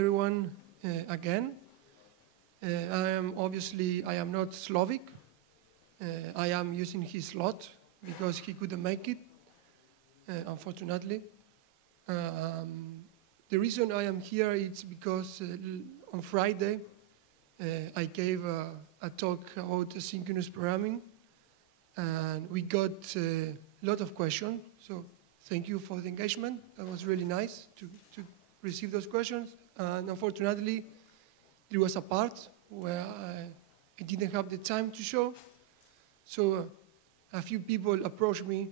Everyone again. I am not Slavic. I am using his slot because he couldn't make it, unfortunately. The reason I am here is because on Friday I gave a talk about asynchronous programming, and we got a lot of questions. So thank you for the engagement. That was really nice to receive those questions. And unfortunately, there was a part where I didn't have the time to show. So a few people approached me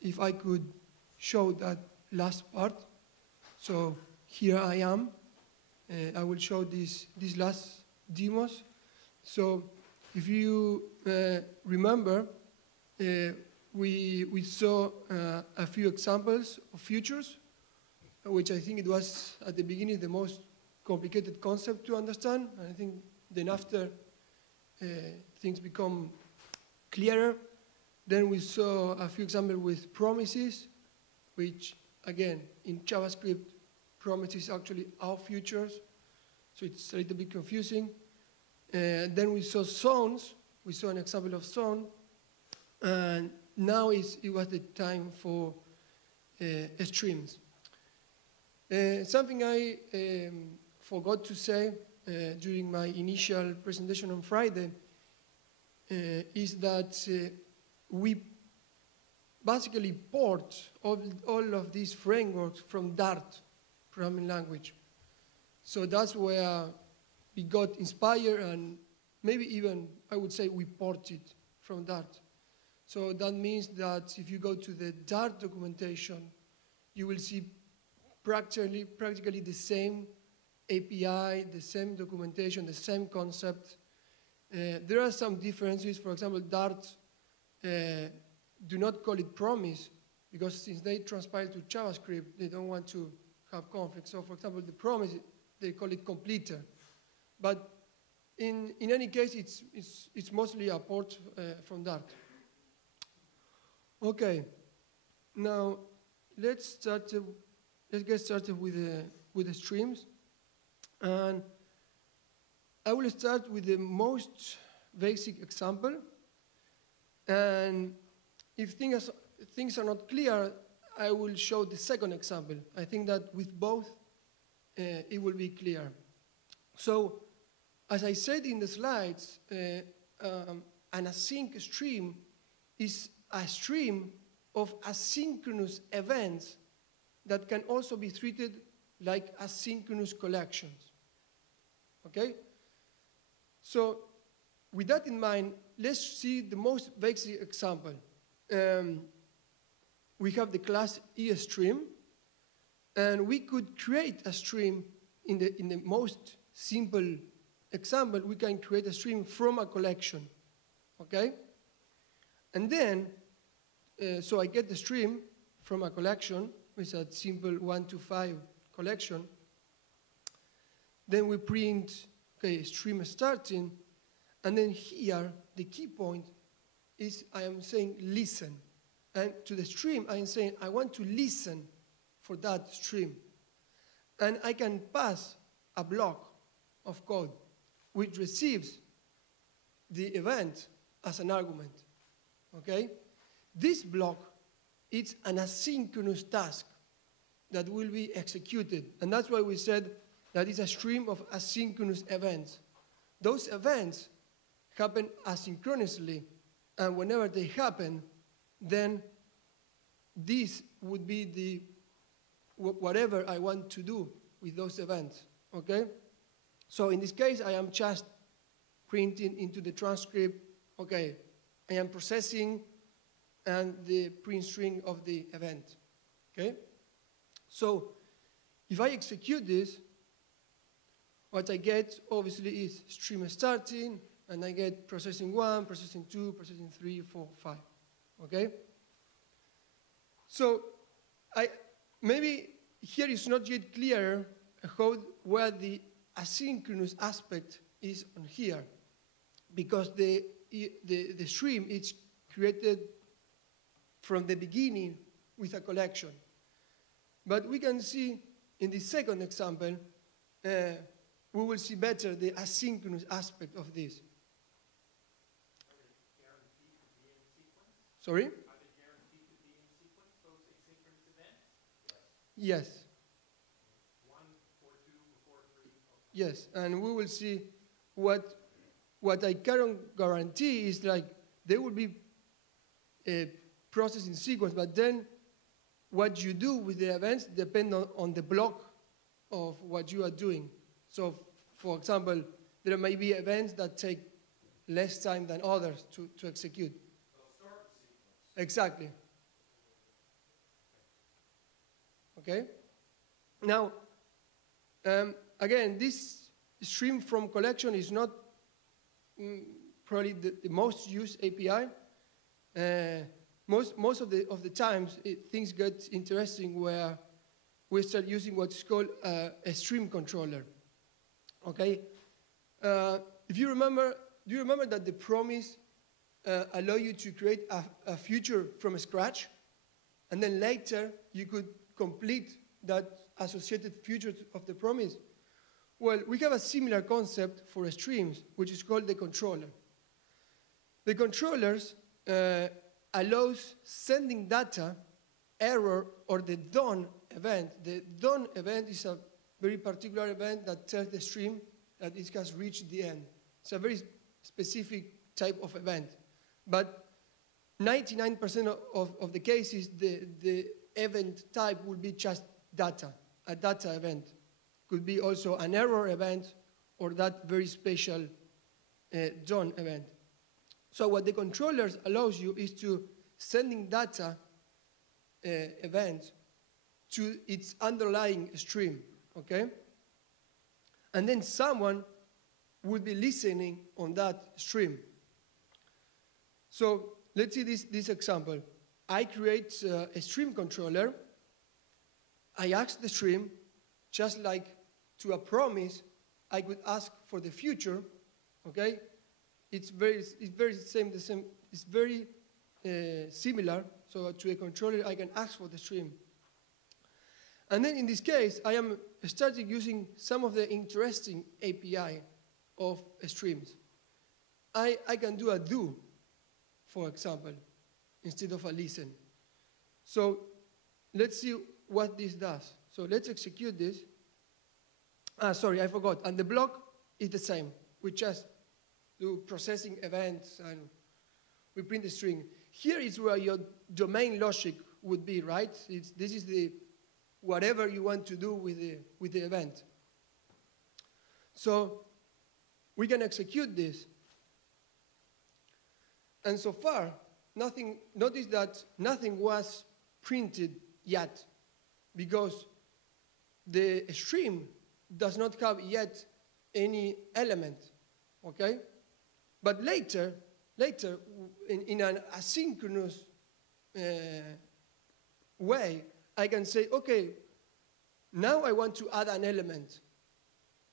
if I could show that last part. So here I am. I will show these last demos. So if you remember, we saw a few examples of futures, which I think it was at the beginning the most complicated concept to understand. And I think then after things become clearer. Then we saw a few examples with promises, which again in JavaScript, promises actually are futures, so it's a little bit confusing. Then we saw zones. We saw an example of zone, and now it was the time for streams. Something I forgot to say during my initial presentation on Friday is that we basically port all of these frameworks from Dart programming language. So that's where we got inspired, and maybe even, I would say, we ported from Dart. So that means that if you go to the Dart documentation, you will see practically the same API, the same documentation, the same concept. There are some differences. For example, Dart do not call it promise, because since they transpile to JavaScript, they don't want to have conflict. So for example, the promise, they call it completer. But in any case, it's mostly a port from Dart. Okay, now let's get started with the streams. And I will start with the most basic example. And if things are not clear, I will show the second example. I think that with both, it will be clear. So, as I said in the slides, an async stream is a stream of asynchronous events that can also be treated like asynchronous collections. Okay? So, with that in mind, let's see the most basic example. We have the class eStream, and we could create a stream in the most simple example. We can create a stream from a collection, okay? And then, so I get the stream from a collection with a simple 1 to 5 collection. Then we print, okay, stream starting, and then here the key point is I am saying listen. And to the stream, I am saying I want to listen for that stream. And I can pass a block of code which receives the event as an argument. Okay? This block is an asynchronous task that will be executed. And that's why we said that it's a stream of asynchronous events. Those events happen asynchronously, and whenever they happen, then this would be the whatever I want to do with those events, okay? So in this case, I am just printing into the transcript, okay, I am processing and the print string of the event, okay? So if I execute this, what I get obviously is stream starting, and I get processing 1, processing 2, processing 3, 4, 5, okay? So maybe here is not yet clear where the asynchronous aspect is on here, because the stream is created from the beginning with a collection. But we can see in the second example we will see better the asynchronous aspect of this. Are they guaranteed to be in sequence? Sorry? Are they guaranteed to be in sequence, those asynchronous events? Yes. 1 before 2 before 3. Okay. Yes, and we will see what I cannot guarantee is like there will be a process in sequence, but then what you do with the events depend on the block of what you are doing. So, for example, there may be events that take less time than others to execute. They'll start the sequence. Exactly. Okay? Now, again, this stream from collection is not probably the most used API. Most of the times, things get interesting where we start using what's called a stream controller. Okay? If you remember, do you remember that the promise allow you to create a future from scratch, and then later you could complete that associated future of the promise? Well, we have a similar concept for streams, which is called the controller. The controllers allows sending data, error, or the done event. The done event is a very particular event that tells the stream that it has reached the end. It's a very specific type of event. But 99% of the cases, the event type will be just data, a data event. Could be also an error event or that very special done event. So what the controllers allows you is to sending data event to its underlying stream, okay? And then someone would be listening on that stream. So let's see this example. I create a stream controller. I ask the stream, just like to a promise, I could ask for the future, okay? It's very similar. So to a controller, I can ask for the stream. And then in this case, I am starting using some of the interesting API of streams. I can do a do, for example, instead of a listen. So let's see what this does. So let's execute this. Sorry, I forgot. And the block is the same. We just do processing events and we print the string. Here is where your domain logic would be, right? This is the whatever you want to do with the event. So we can execute this. And so far, notice that nothing was printed yet because the stream does not have yet any element, okay? But later in an asynchronous way, I can say, okay, now I want to add an element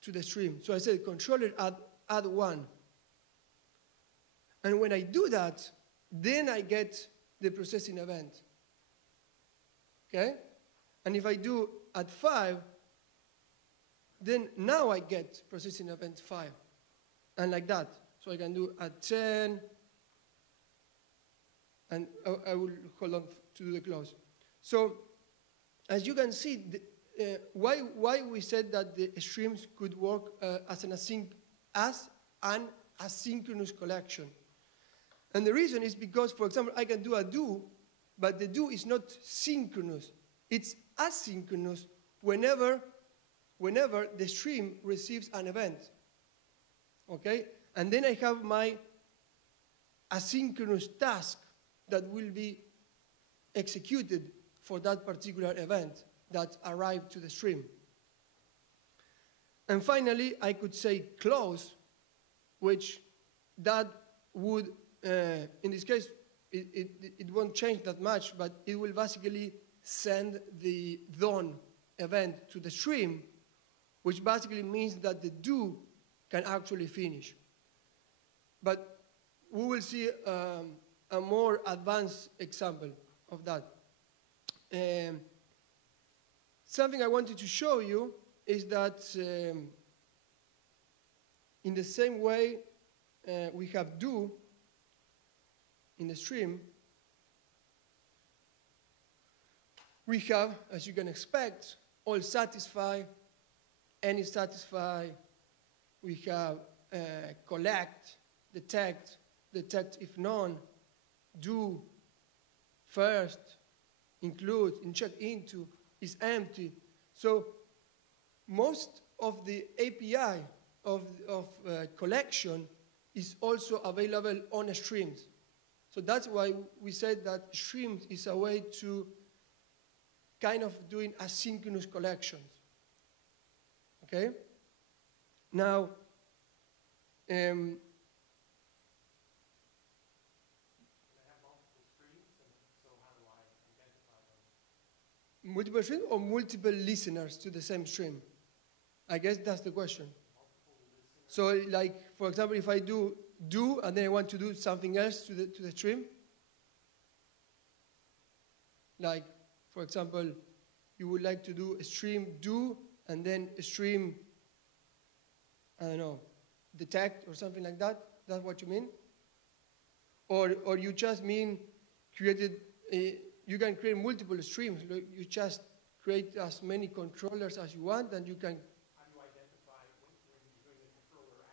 to the stream. So I say controller add one. And when I do that, then I get the processing event. Okay? And if I do add 5, then now I get processing event 5. And like that. So I can do add 10. And I will hold on to do the close. So as you can see, why we said that the streams could work as an asynchronous collection. And the reason is because, for example, I can do a do, but the do is not synchronous. It's asynchronous whenever the stream receives an event. Okay? And then I have my asynchronous task that will be executed for that particular event that arrived to the stream. And finally, I could say close, which that would, in this case, it won't change that much, but it will basically send the done event to the stream, which basically means that the do can actually finish. But we will see a more advanced example of that. Something I wanted to show you is that in the same way we have do in the stream, we have, as you can expect, all satisfy, any satisfy, we have collect, detect if none, do, first, include, inject into, is empty. So most of the API of collection is also available on streams. So that's why we said that streams is a way to kind of doing asynchronous collections. Okay? Now, They have multiple streams, and so how do I identify those? multiple streams or multiple listeners to the same stream? I guess that's the question. So, like, for example, if I do and then I want to do something else to the stream, like, for example, you would like to do a stream do and then a stream, I don't know, detect or something like that. That's what you mean? Or you just mean you can create multiple streams. You just create as many controllers as you want, and you can. How do you identify when you're doing a controller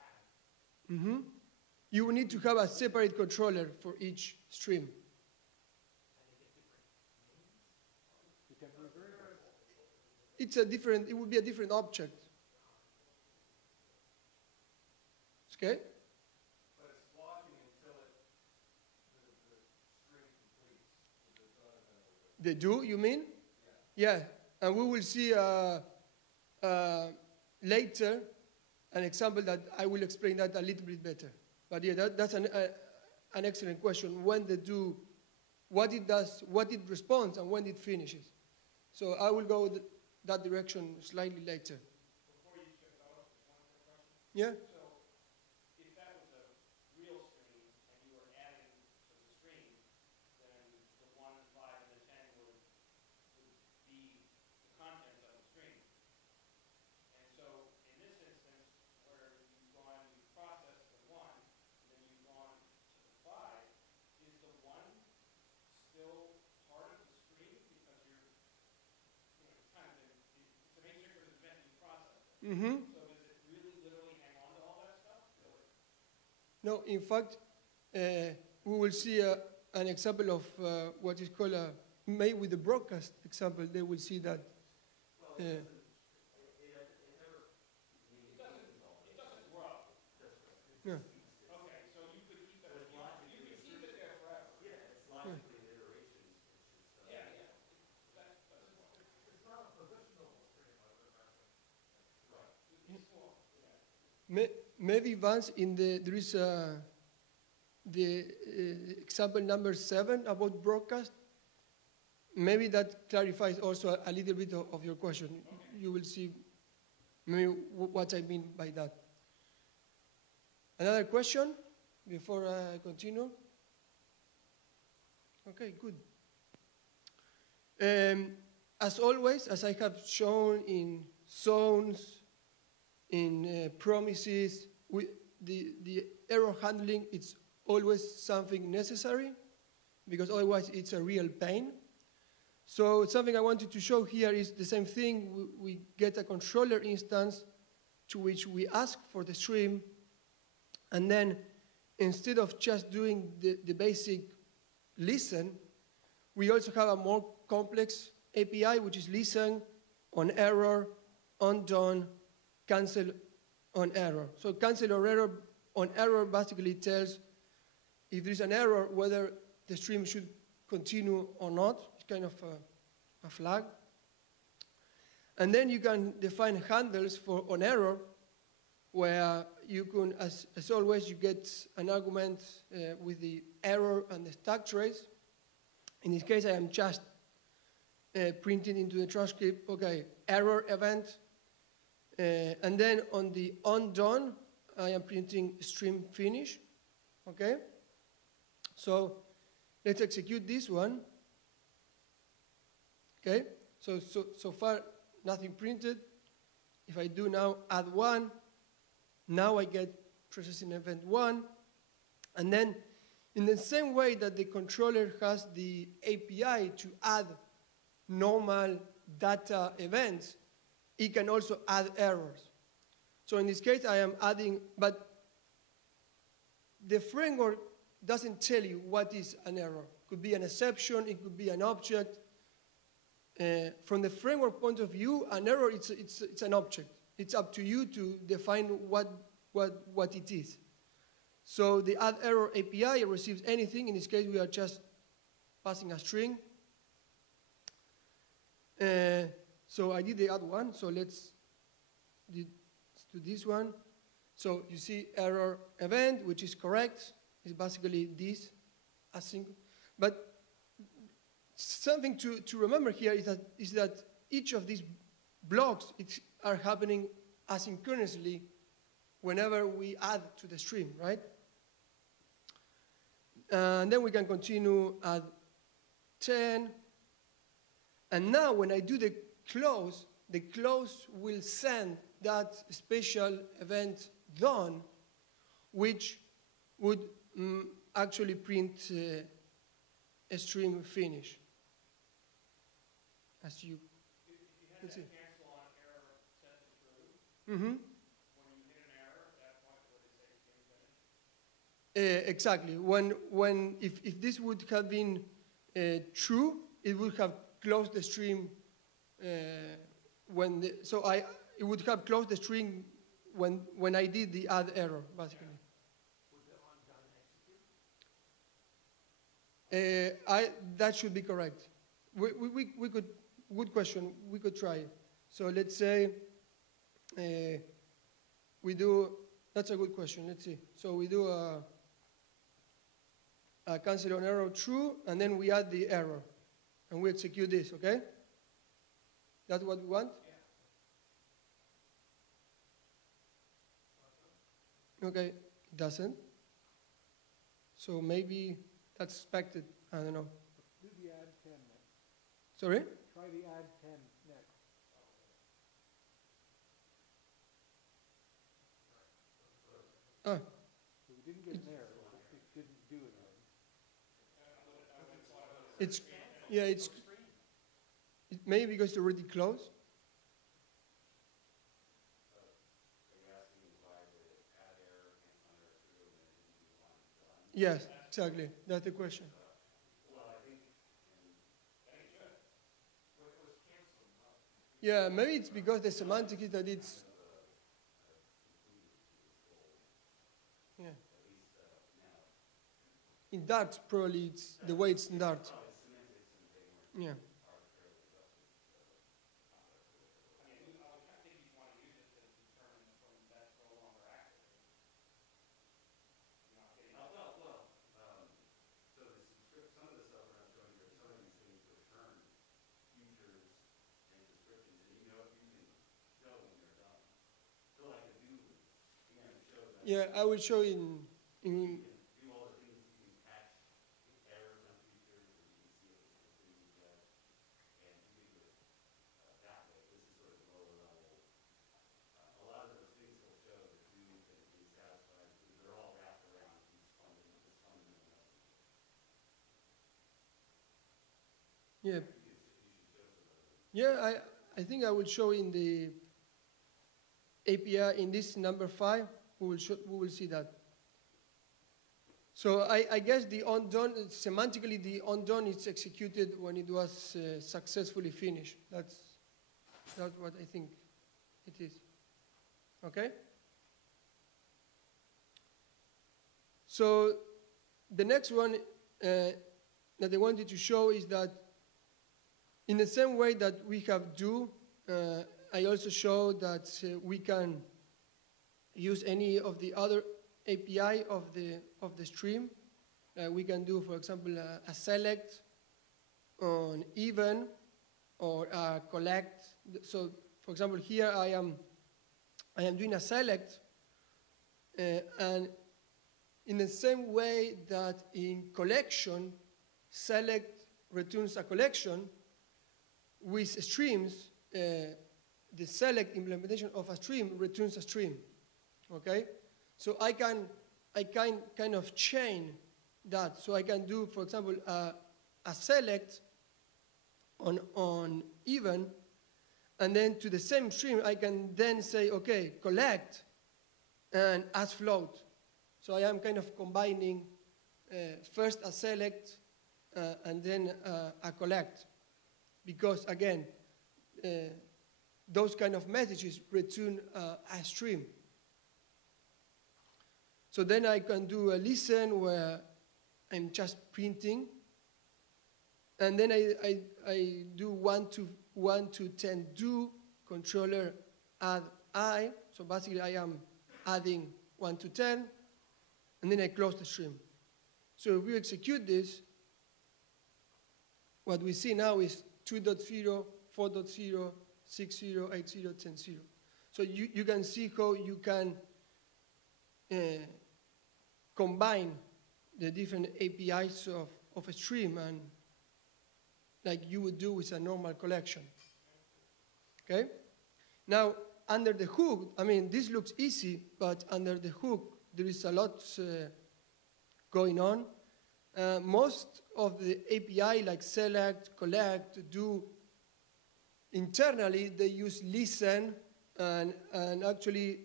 add? You will need to have a separate controller for each stream. It would be a different object. Okay? But it's blocking until the string completes. The do, you mean? Yeah. And we will see later an example that I will explain that a little bit better. But yeah, that's an excellent question. When the do, what it does, what it responds, and when it finishes. So I will go that direction slightly later. Before you check it out, just one quick question. Yeah? So if that was a real stream and you were adding to the stream, then the 1, 5, and the 10 would be the contents of the stream. And so in this instance, where you've processed the 1, and then you've gone to the 5, is the 1 still part of the stream? Because it's kind of it's an asynchronous event you process. Mm-hmm. So does it really literally hang on to all that stuff? Really? No, in fact, we will see an example of what is called made with the broadcast example. They will see that. It doesn't grow. Yeah. Okay, so you could keep it as long. You could keep it there forever. Yeah, it's logically an iteration. Yeah. That's what. It's not a positional stream, I would imagine. Right. It's small. Yeah. Maybe once there is the example number 7 about broadcast. Maybe that clarifies also a little bit of your question. Okay. You will see maybe what I mean by that. Another question before I continue? Okay, good. As always, as I have shown in zones, in promises, the error handling, it's always something necessary, because otherwise it's a real pain. So something I wanted to show here is the same thing. We get a controller instance to which we ask for the stream, and then instead of just doing the basic listen, we also have a more complex API, which is listen, on error, on done, cancel on error. So cancel or error on error basically tells if there's an error whether the stream should continue or not. It's kind of a flag. And then you can define handles for on error, where you can, as always, you get an argument with the error and the stack trace. In this case, I am just printing into the transcript, okay, error event. And then on the undone, I am printing stream finish, okay? So let's execute this one, okay? So far, nothing printed. if I do now add 1, now I get processing event 1. And then in the same way that the controller has the API to add normal data events, it can also add errors. So in this case, I am adding, but the framework doesn't tell you what is an error. It could be an exception, it could be an object. From the framework point of view, an error, it's an object. It's up to you to define what it is. So the add error API receives anything. In this case, we are just passing a string. So I did the add one, so let's do this one. So you see error event, which is correct. It's basically this async. But something to remember here is that each of these blocks are happening asynchronously whenever we add to the stream, right? And then we can continue at 10. And now when I do the close will send that special event done, which would actually print a stream finish. As you can see. Cancel on error set to true. Mm-hmm. When you hit an error, at that point, would it say stream finish? Exactly. If this would have been true, it would have closed the stream. It would have closed the stream when I did the add error, basically. Would the on done execute? That should be correct. We could. Good question. We could try it. So let's say we do. That's a good question. Let's see. So we do a cancel on error true, and then we add the error, and we execute this. Okay. That's what we want. Yeah. Okay. It doesn't. So maybe that's expected. I don't know. Do the add 10 next. Sorry. Try the add 10 next. Ah. So we didn't get an error. It didn't do anything. It's maybe because it's already closed. Yes, exactly. That's the question. Yeah, maybe it's because the semantic is that it's. Yeah. In Dart, probably it's the way it's in Dart. Yeah. Yeah, I will show in yeah. Yeah, I think I will show in the API in this number 5. We will see that. So I guess the undone, semantically the undone is executed when it was successfully finished. That's what I think it is. Okay? So the next one that I wanted to show is that in the same way that we have do, I also show that we can use any of the other API of the stream. We can do, for example, a select on even or a collect. So, for example, here I am doing a select, and in the same way that in collection, select returns a collection, with streams, the select implementation of a stream returns a stream, okay? So I can kind of chain that. So I can do, for example, a select on even, and then to the same stream, I can then say, okay, collect and add float. So I am kind of combining first a select and then a collect. Because again, those kind of messages return a stream. So then I can do a listen where I'm just printing. And then I do 1 to 10 do, controller add I. So basically I am adding 1 to 10, and then I close the stream. So if we execute this, what we see now is 2.0, 4.0, 6.0, 8.0, 10.0. So you can see how you can combine the different APIs of a stream, and like you would do with a normal collection. Okay? Now, under the hood, I mean, this looks easy, but under the hood, there is a lot going on. Most of the API, like select, collect, do, internally, they use listen, and actually,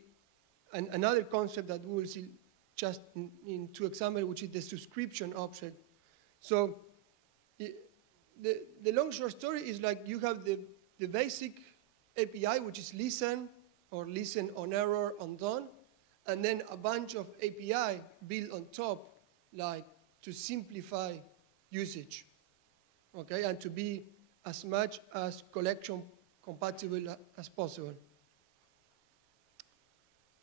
another concept that we will see just in 2 examples, which is the subscription object. So the long short story is like you have the basic API, which is listen, or listen on error, on done, and then a bunch of API built on top, like to simplify usage, okay, and to be as much as collection compatible as possible.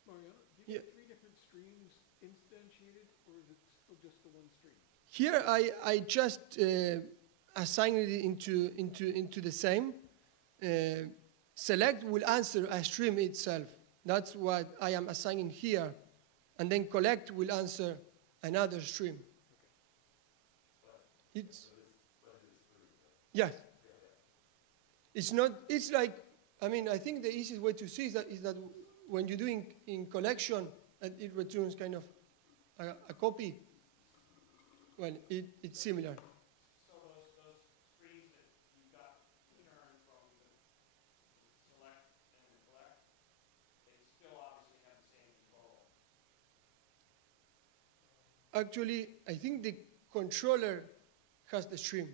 Mariano, do you have 3 different streams instantiated, or is it still just the one stream? Here I just assign it into the same. Select will answer a stream itself. That's what I am assigning here. And then collect will answer another stream. It's, yeah. It's not, it's like, I mean, I think the easiest way to see is that when you're doing in collection, and it returns kind of a copy, well, it's similar. So those streams that you got returned from the select and the collect, they still obviously have the same control. Actually, I think the controller has the stream,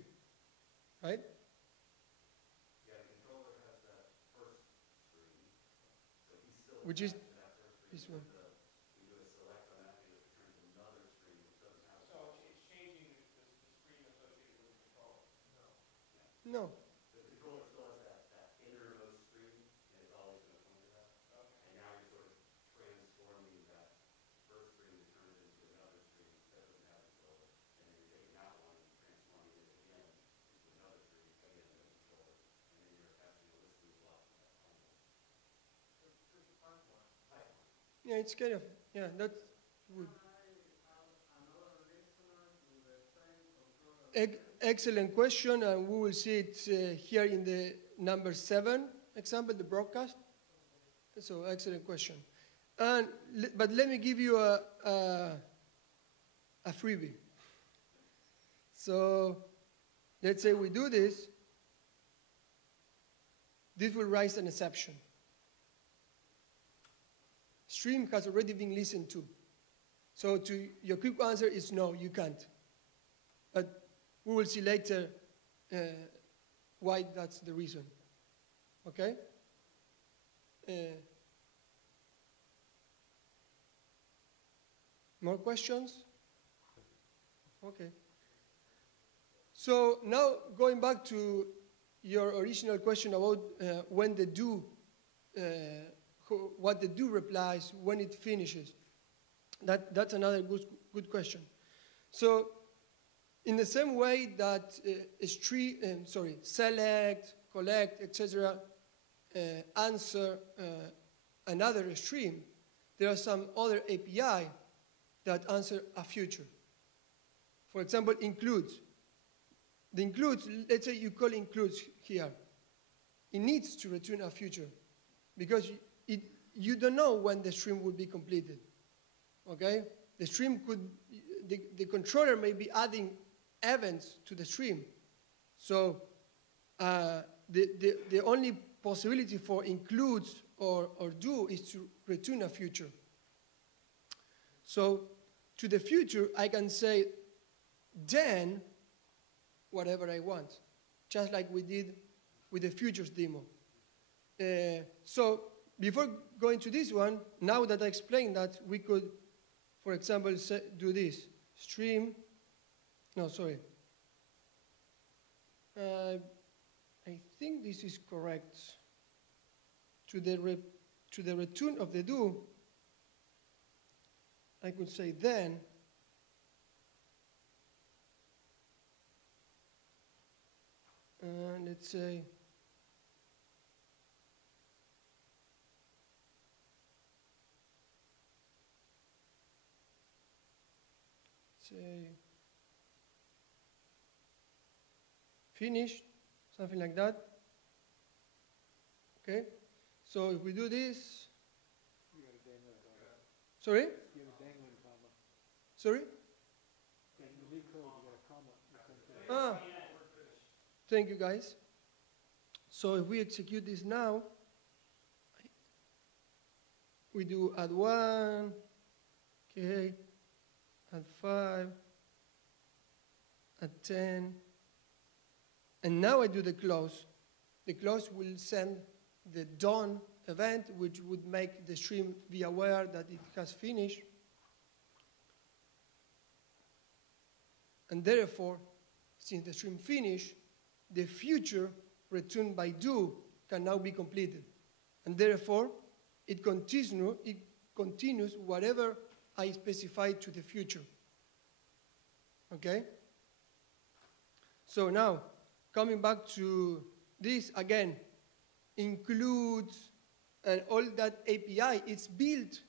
right? Yeah, the controller has that first stream, so he's still Which is attached to that first stream. this one. We do a select on that, it returns another stream which doesn't have. So it's changing the stream associated with the controller. No. The controller still has that innermost stream, and it's always going to point to that. Okay. And now you're sort of transforming that first stream to turn it into another stream that doesn't have a controller. And then you're taking that one and transforming it again into another stream, again with a controller. And then you're attaching a listening block to that final. It's a pipeline. Yeah, it's kind of, yeah, that's good. Excellent question, and we will see it here in the number 7 example, the broadcast. So excellent question. And but let me give you a freebie. So let's say we do this. This will raise an exception. Stream has already been listened to. So to your quick answer is no, you can't. But we will see later why that's the reason. Okay? More questions? Okay. So now going back to your original question about when the do, what the do replies when it finishes. That's another good question. So in the same way that select, collect, etc. Answer another stream, there are some other API that answer a future. For example, includes. The includes, let's say you call includes here. It needs to return a future. because you don't know when the stream will be completed. Okay? The stream could, the controller may be adding events to the stream. So the only possibility for includes or do is to return a future. So to the future, I can say then whatever I want, just like we did with the futures demo. So before going to this one, now that I explained that, we could, for example, do this. Stream, no, sorry. I think this is correct. To the return of the do, I could say then, let's say, finished, something like that. Okay, so if we do this, You got a dangling comma. sorry? You have a dangling comma. Sorry? In the new code, you got a comma. Ah, thank you guys. So if we execute this now, we do add 1, okay, add 5, add 10, and now I do the close. The close will send the done event, which would make the stream be aware that it has finished. And therefore, since the stream finished, the future returned by do can now be completed. And therefore, it continues whatever I specified to the future. Okay? So now, coming back to this again, includes and all that API, it's built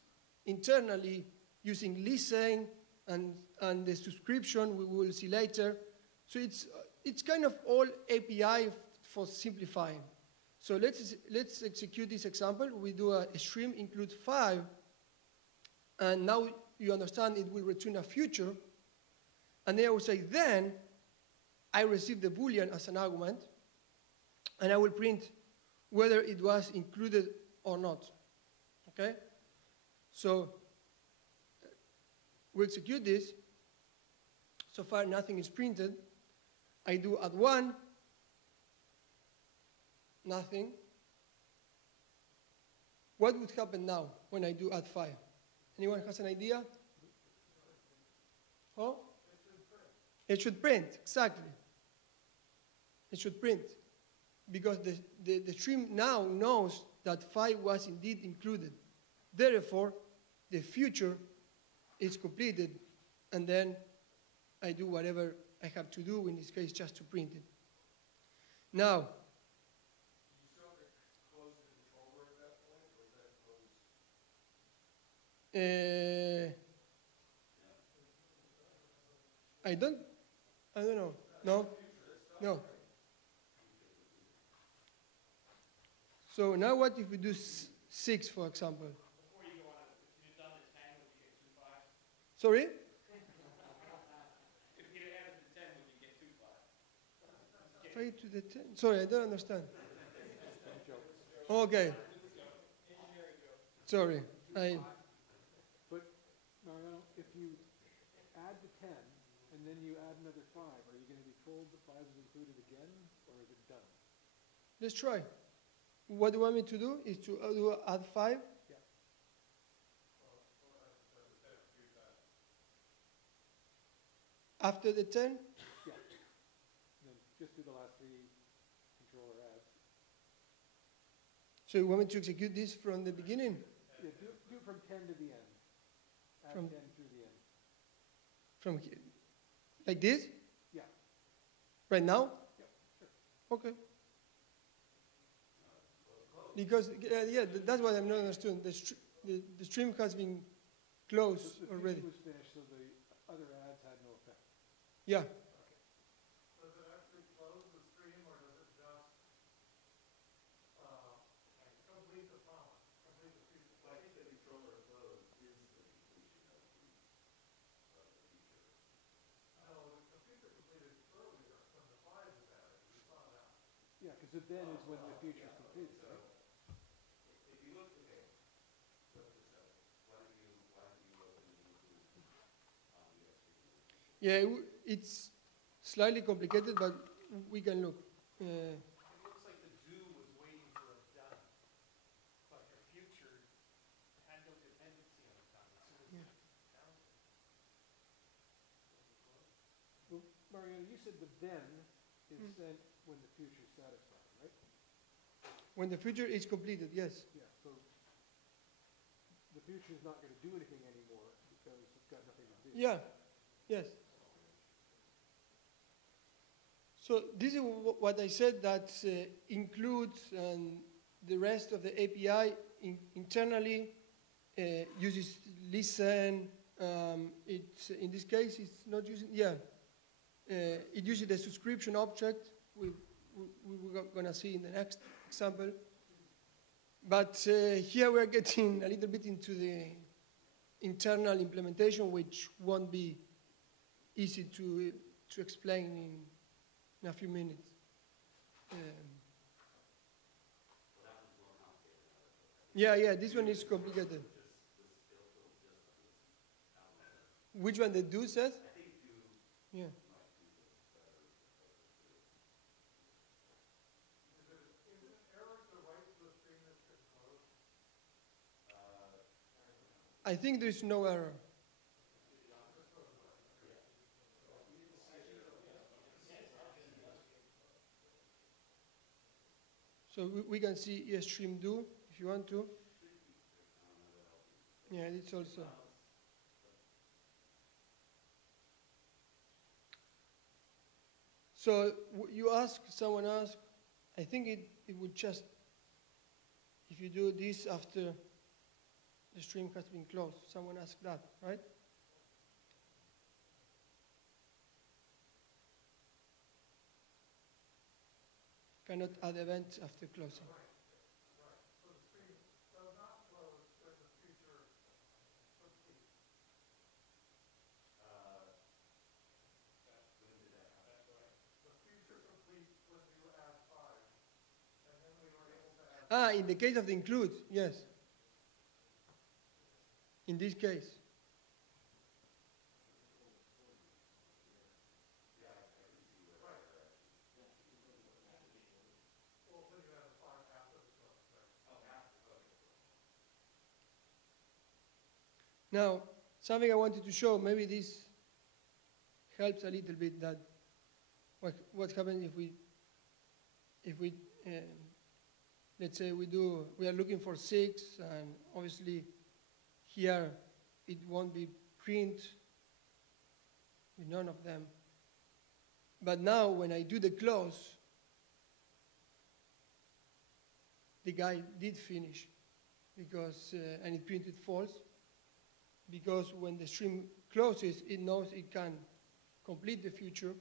internally using listen and the subscription we will see later. So it's kind of all API for simplifying. So let's execute this example. We do a stream include 5, and now you understand it will return a future. And then I will say, then I receive the Boolean as an argument, and I will print whether it was included or not. Okay? So we execute this. So far, nothing is printed. I do add 1, nothing. What would happen now when I do add 5? Anyone has an idea? Oh? It should print, exactly. It should print. Because the stream now knows that 5 was indeed included. Therefore, the future is completed, and then I do whatever I have to do, in this case, just to print it. Now, You still have to close the controller at that point, or is that closed? I don't know. No. So now what if we do 6, for example? Before you go on, if you'd done the 10, would you get 2 5? Sorry? If you added the 10, would you get 2 5? 5 to the 10. Sorry, I don't understand. Okay. Sorry. But, Mariano, if you add the 10, and then you add another 5, are you going to be told the 5 is included again, or is it done? Let's try. What do you want me to do? Is to do add 5? Yeah. After the 10? Yeah. And then just do the last 3 controller adds. So you want me to execute this from the beginning? Yeah, do it from 10 to the end. Add From- 10 through the end. From here? Like this? Yeah. Right now? Yep, sure. Okay. Because, that's what I'm not understanding. The stream has been closed The already. was finished, so the other adds had no effect. Yeah. Does it actually close the stream, or does it just complete the function? the then is when the future is completed, right? If you look, okay, look this up. Why don't you open the include ES3? Yeah, it's slightly complicated, but we can look. It looks like the do was waiting for a done, but the future had no dependency on a done. As soon as it found it. Well, Mariano, you said the then is sent when the future is satisfied, right? When the future is completed, yes. Yeah, so the future is not going to do anything anymore because it's got nothing to do. Yeah, yes. So this is what I said that includes the rest of the API internally, uses listen. In this case, it's not using, it uses the subscription object we're going to see in the next example. But here we're getting a little bit into the internal implementation, which won't be easy to explain in a few minutes. Yeah, this one is complicated. Which one, the do says? Yeah. I think there's no error. So we can see ESStream do if you want to. Yeah, it's also. So someone asked, I think it would just, if you do this after the stream has been closed. Someone asked that, right? Cannot add events after closing. Right. So the stream does not close when the future completes. When did that happen? That's right. The future completes when you add 5, and then we were able to add. In the case of the include, yes. In this case. Well, when you add 5 after the close, right? Oh, after, okay. Now, something I wanted to show, maybe this helps a little bit, that what happens if we let's say we are looking for 6, and obviously here it won't be print with none of them. But now when I do the close, the guy did finish because, and it printed false, because when the stream closes, it knows it can complete the future.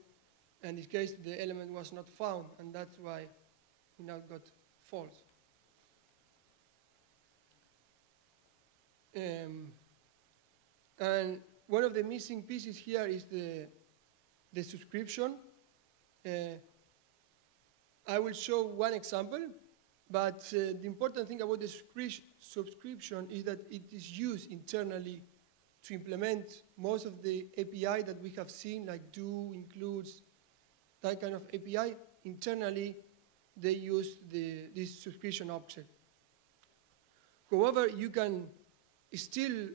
And in this case, the element was not found, and that's why we now got false. And one of the missing pieces here is the subscription. I will show one example, but the important thing about the subscription is that it is used internally to implement most of the API that we have seen, like do, includes, that kind of API. Internally, they use this subscription object. However, you can still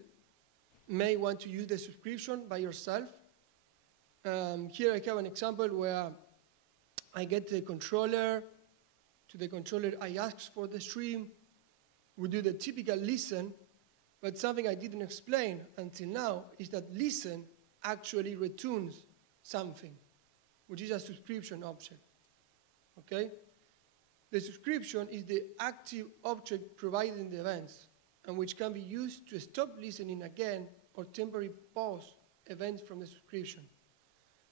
may want to use the subscription by yourself. Here I have an example where I get the controller. To the controller, I ask for the stream. We do the typical listen, but something I didn't explain until now is that listen actually returns something, which is a subscription object, okay? The subscription is the active object provided in the events, and which can be used to stop listening again or temporarily pause events from the subscription.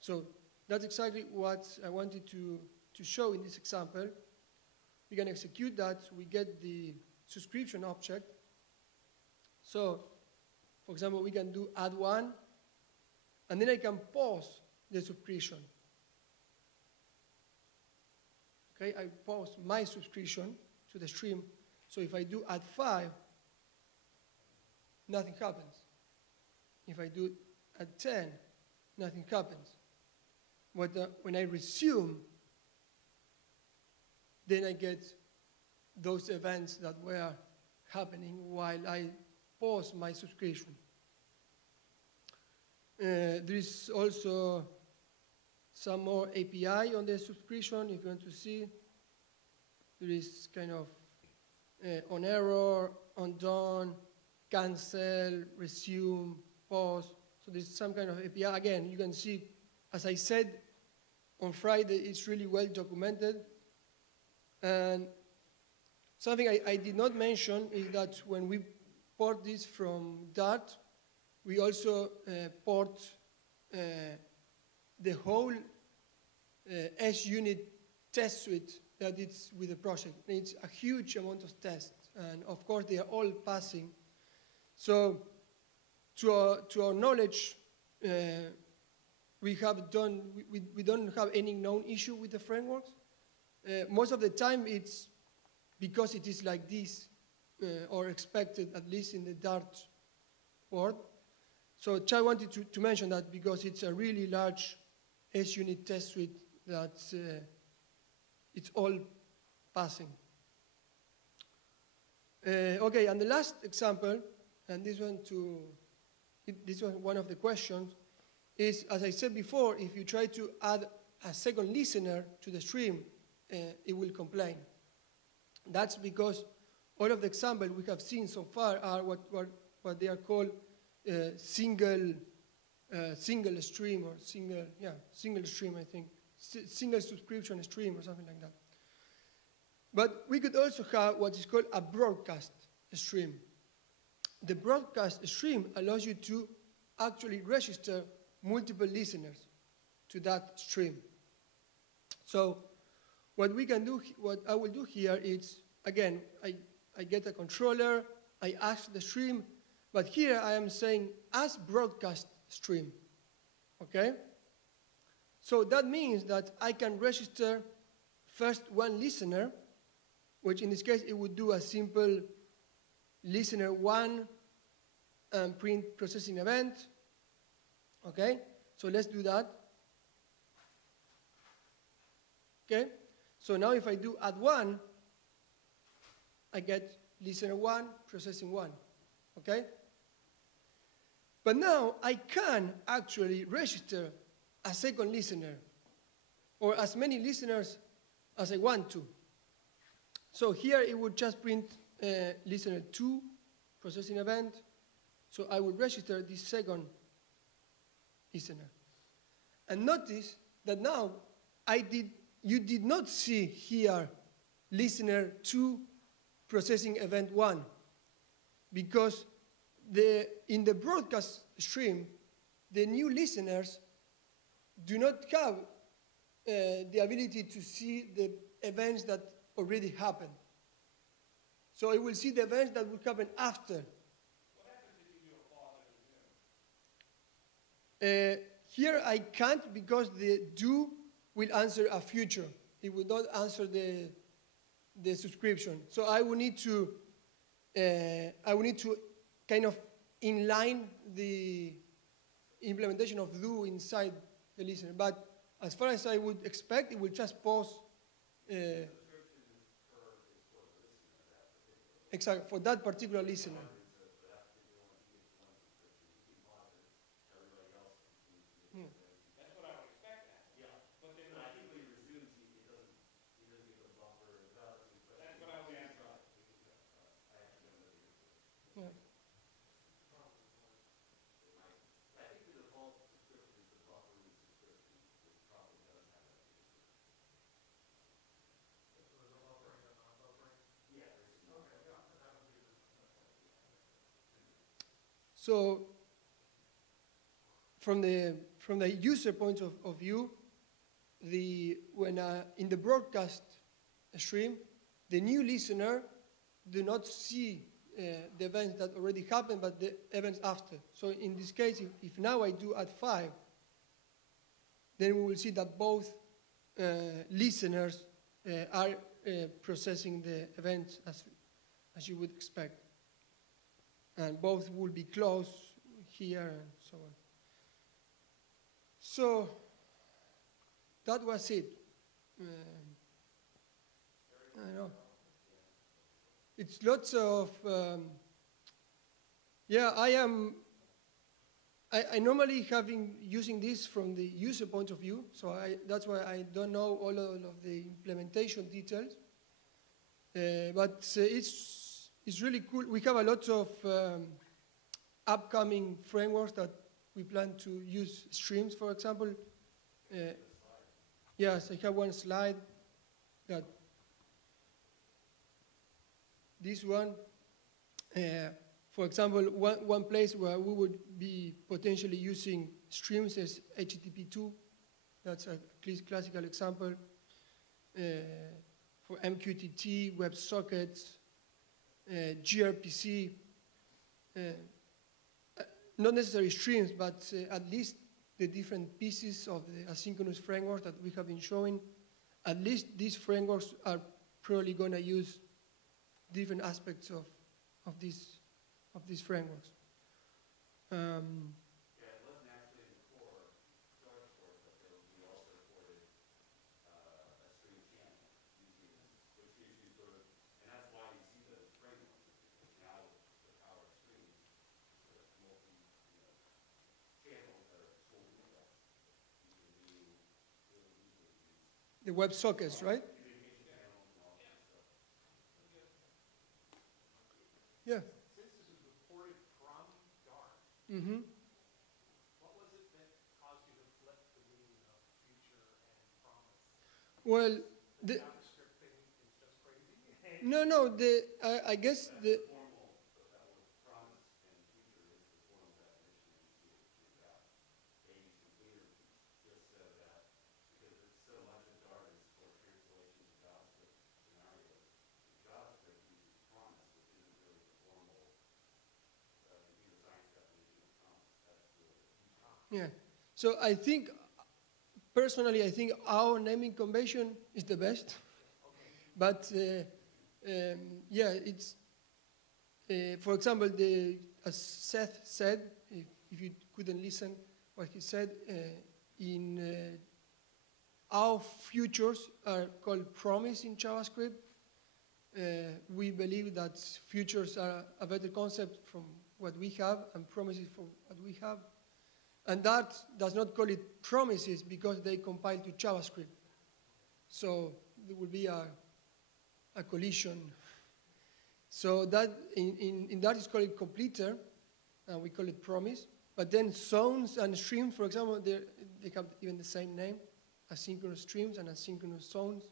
So that's exactly what I wanted to show in this example. We can execute that, we get the subscription object. So, for example, we can do add one, and then I can pause the subscription. Okay, I pause my subscription to the stream. So if I do add 5, nothing happens. If I do add 10, nothing happens. When I resume, then I get those events that were happening while I pause my subscription. There is also some more API on the subscription if you want to see. There is kind of on error, undone, cancel, resume, pause. So there's some kind of API. Again, you can see, as I said, on Friday, it's really well documented. And something I did not mention is that when we port this from Dart, we also port the whole S-Unit test suite that is with the project. It's a huge amount of tests, and of course they are all passing. So to our knowledge, we don't have any known issue with the frameworks. Most of the time it's because it is like this, or expected, at least in the Dart port. So I wanted to mention that because it's a really large S-Unit test suite that it's all passing. Okay, and the last example, and this was one of the questions, is, as I said before, if you try to add a second listener to the stream, it will complain. That's because all of the examples we have seen so far are what they are called single stream, or single stream, I think. Single subscription stream or something like that. But we could also have what is called a broadcast stream. The broadcast stream allows you to actually register multiple listeners to that stream. So what I will do here is, again, I get a controller, I ask the stream, but here I am saying as broadcast stream, okay? So that means that I can register first one listener, which in this case it would do a simple listener 1 and print processing event, okay? So let's do that. Okay, so now if I do add 1, I get listener 1, processing 1, okay? But now I can actually register a second listener, or as many listeners as I want to. So here it would just print listener 2, processing event. So I would register this second listener. And notice that now you did not see here listener 2, processing event 1, because in the broadcast stream, the new listeners do not have the ability to see the events that already happened. So it will see the events that will happen after. What happens if you do a pause and resume? Here I can't, because the do will answer a future. It will not answer the subscription. So I will need to kind of inline the implementation of do inside the listener. But as far as I would expect, it will just pause. Exactly, for that particular listener. That's what I would expect. Yeah. But then I think when he resumes, he doesn't get the buffer. That's what I would ask. Yeah. I think the default subscription is the buffering subscription, which probably does have that feature. So there's a buffering and non-buffering? Yeah, there's some. Okay, yeah, and that would be the. So from the user point of view, when in the broadcast stream, the new listener do not see the events that already happened, but the events after. So in this case, if now I do add 5, then we will see that both listeners are processing the events as you would expect. And both will be closed here and so on. So that was it. I know. It's lots of, yeah, I normally using this from the user point of view, so that's why I don't know all of the implementation details. But it's really cool. We have a lot of upcoming frameworks that we plan to use streams, for example. Yes, I have one slide that this one, for example, one place where we would be potentially using streams is HTTP2. That's a classical example. For MQTT, WebSockets, gRPC, not necessarily streams, but at least the different pieces of the asynchronous framework that we have been showing. At least these frameworks are probably going to use different aspects of these frameworks. Yeah, it wasn't actually in the core source, but we also supported a stream channel using this, which gives you sort of, and that's why you see those frameworks, because now the power of streams, sort of channels that are fully indexed. You can do really easily use The WebSockets, right? communication channels and all that stuff. Yeah. Since this was reported from Dart, Mm-hmm. what was it that caused you to flip the meaning of future and promise? Well, The JavaScript thing is just crazy. no, I guess the, Formal, so that was promise and future is the formal definition that you see in that. Maybe some cleaner just said that because it's so much of Dart is for translation to JavaScript scenarios. JavaScript uses promise, which isn't really the formal computer science definition of promise. That's really the future. yeah. So I think, personally, I think our naming convention is the best. But yeah, it's, for example, as Seth said, if you couldn't listen what he said, in our futures are called promise in JavaScript. We believe that futures are a better concept from what we have and promises from what we have. And that does not call it promises because they compile to JavaScript. So there will be a collision. So that in that is called completer, and we call it promise. But then zones and streams, for example, they have even the same name, asynchronous streams and asynchronous zones.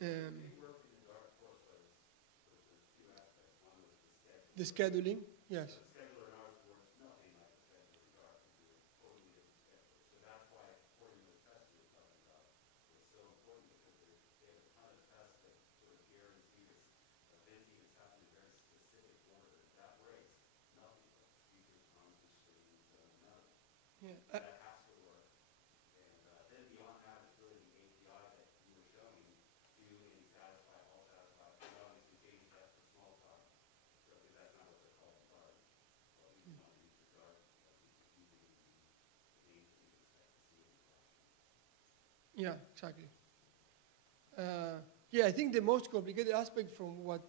We worked in the Dart course, there's two aspects. One was The scheduling, yes. the scheduler in ours works nothing like the scheduler in Dart. It's a totally different scheduler. So that's why according to the test you were talking about, it's so important because they have a ton of tests that sort of guarantee this event even happen in a very specific order. If that breaks, nothing works. Future promises, streams, none of it. Yeah. That has to work. And then beyond that is really the API that you were showing, do any satisfy, all satisfy. We obviously changed that for Smalltalk, because that's not what they're called in Dart. Well, we want to use for Dart, using the names that we expect to see in the production. Yeah, exactly. Yeah, I think the most complicated aspect from what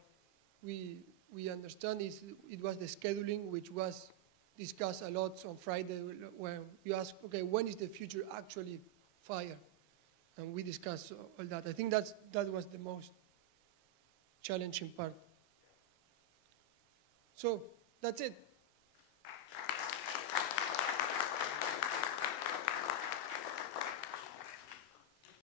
we understand is it was the scheduling, which was discussed a lot on Friday, where you ask, okay, when is the future actually fire? And we discussed all that. I think that was the most challenging part. So that's it.